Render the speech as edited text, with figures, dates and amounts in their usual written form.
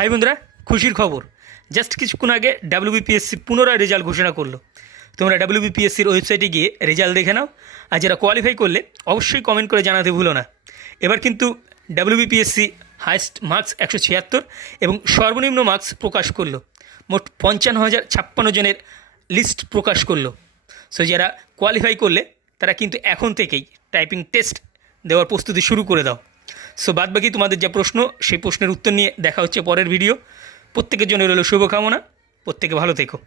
High বন্ধুরা, খুশির খবর। জাস্ট কিছুক্ষণ আগে ডাব্লিউবিপিএসসি পুনরায় রেজাল্ট ঘোষণা করলো। তোমরা ডাব্লিউবিপিএসসির ওয়েবসাইটে গিয়ে রেজাল্ট দেখে নাও। আর যারা কোয়ালিফাই করলে অবশ্যই কমেন্ট করে জানাতে ভুলো না। এবার কিন্তু ডাব্লিউবিপিএসসি হাইস্ট মার্কস 176 এবং সর্বনিম্ন মার্কস প্রকাশ করলো। মোট 55,056 জনের লিস্ট প্রকাশ করলো। সো যারা কোয়ালিফাই করলে তারা কিন্তু এখন থেকেই টাইপিং টেস্ট দেওয়ার প্রস্তুতি শুরু করে দাও। সো বাদবাকি তোমাদের যা প্রশ্ন, সেই প্রশ্নের উত্তর নিয়ে দেখা হচ্ছে পরের ভিডিও। প্রত্যেকের জন্য রইল শুভকামনা। প্রত্যেকে ভালো থেকো।